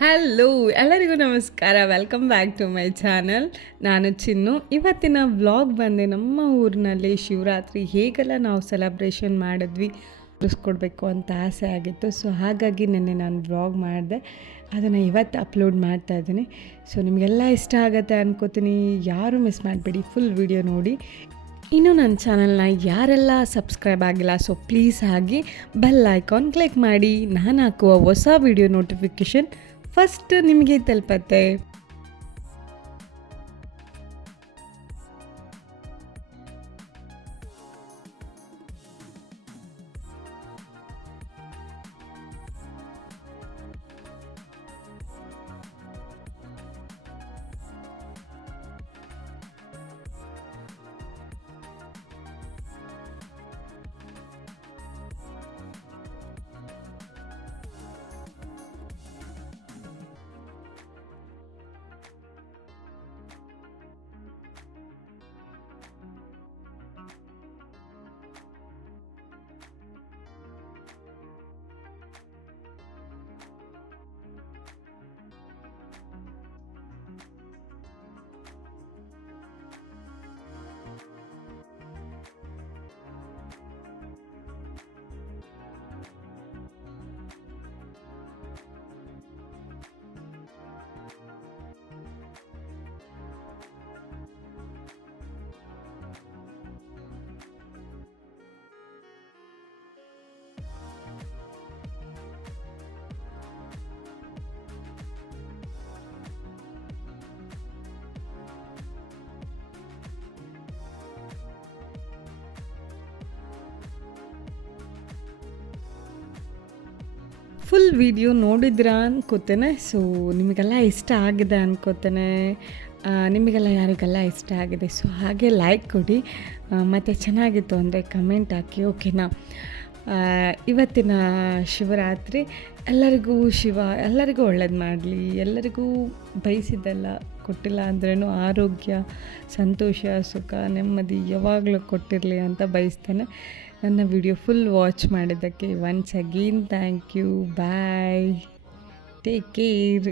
Hello ಎಲ್ಲರಿಗೂ ನಮಸ್ಕಾರ, welcome back to my channel. ನಾನು ಚಿನ್ನು. ಇವತ್ತಿನ ವ್ಲಾಗ್ ಬಂದೆ ನಮ್ಮ ಊರಿನಲ್ಲಿ ಶಿವರಾತ್ರಿ ಹೇಗೆಲ್ಲ ನಾವು ಸೆಲೆಬ್ರೇಷನ್ ಮಾಡಿದ್ವಿ ತೋರಿಸ್ಕೊಡ್ಬೇಕು ಅಂತ ಆಸೆ ಆಗಿತ್ತು. ಸೊ ಹಾಗಾಗಿ ನಿನ್ನೆ ನಾನು ವ್ಲಾಗ್ ಮಾಡಿದೆ, ಅದನ್ನು ಇವತ್ತು ಅಪ್ಲೋಡ್ ಮಾಡ್ತಾಯಿದ್ದೀನಿ. ಸೊ ನಿಮಗೆಲ್ಲ ಇಷ್ಟ ಆಗುತ್ತೆ ಅನ್ಕೋತೀನಿ. ಯಾರೂ ಮಿಸ್ ಮಾಡಬೇಡಿ, ಫುಲ್ ವಿಡಿಯೋ ನೋಡಿ. ಇನ್ನೂ ನನ್ನ ಚಾನಲ್ನ ಯಾರೆಲ್ಲ ಸಬ್ಸ್ಕ್ರೈಬ್ ಆಗಿಲ್ಲ, ಸೊ ಪ್ಲೀಸ್ ಆಗಿ ಬೆಲ್ ಐಕಾನ್ ಕ್ಲಿಕ್ ಮಾಡಿ. ನಾನು ಹಾಕುವ ಹೊಸ ವಿಡಿಯೋ ನೋಟಿಫಿಕೇಷನ್ ಫಸ್ಟ್ ನಿಮಗೆ ತಲುಪತ್ತೆ. ಫುಲ್ ವಿಡಿಯೋ ನೋಡಿದ್ರಾ ಅನ್ಕೋತೇನೆ. ಸೊ ನಿಮಗೆಲ್ಲ ಇಷ್ಟ ಆಗಿದೆ ಅನ್ಕೋತೇನೆ. ನಿಮಗೆಲ್ಲ ಯಾರಿಗೆಲ್ಲ ಇಷ್ಟ ಆಗಿದೆ ಸೊ ಹಾಗೆ ಲೈಕ್ ಕೊಡಿ, ಮತ್ತು ಚೆನ್ನಾಗಿತ್ತು ಅಂದರೆ ಕಮೆಂಟ್ ಹಾಕಿ, ಓಕೆನಾ. ಇವತ್ತಿನ ಶಿವರಾತ್ರಿ ಎಲ್ಲರಿಗೂ ಒಳ್ಳೇದು ಮಾಡಲಿ, ಎಲ್ಲರಿಗೂ ಬಯಸಿದ್ದೆಲ್ಲ ಕೊಟ್ಟಿಲ್ಲ ಅಂದ್ರೂ ಆರೋಗ್ಯ, ಸಂತೋಷ, ಸುಖ, ನೆಮ್ಮದಿ ಯಾವಾಗಲೂ ಕೊಟ್ಟಿರಲಿ ಅಂತ ಬಯಸ್ತೇನೆ. ನನ್ನ ವಿಡಿಯೋ ಫುಲ್ ವಾಚ್ ಮಾಡಿದ್ದಕ್ಕೆ once again thank you. Bye, take care.